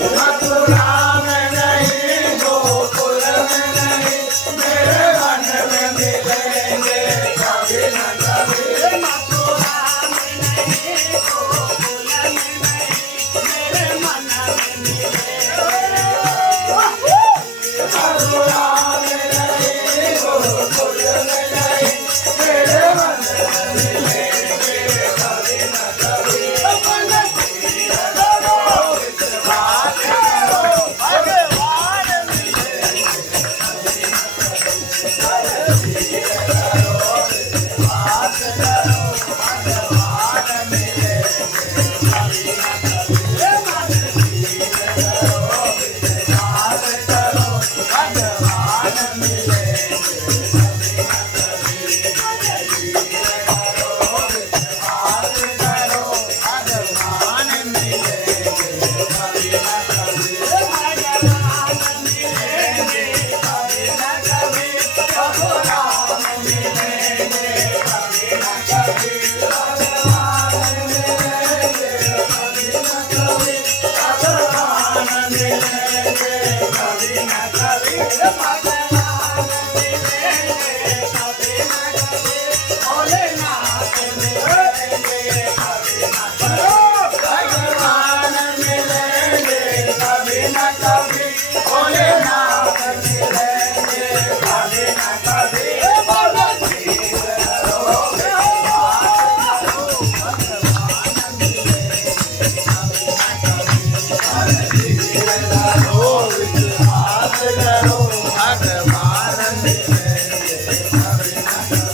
मथुरा में नहीं गोकुल मेरे मन में मिलेंगे कभी न कभी। मथुरा में नहीं, गोकुल में नहीं, मेरे मन में मिलेंगे। मथुरा में नहीं, गोकुल में नहीं, मेरे मन में मिलेंगे कभी न कभी। विश्वास करो, भगवान मिलेंगे। बात करो भगवान मिलेंगे बात करो भगवान मिलेंगे बात करो भगवान मिलेंगे कभी न कभी। भगवान मिलेंगे कभी न कभी भगवान मिलेंगे कभी न कभी। भगवान मिलेंगे कभी न कभी। भगवान मिलेंगे कभी न कभी। भगवान मिलेंगे कभी न कभी। भोलेनाथ मिलेंगे कभी न कभी। भगवान मिलेंगे कभी न कभी। भोलेनाथ मिलेंगे कभी न कभी। विश्वास करो भगवान मिलेंगे कभी न कभी।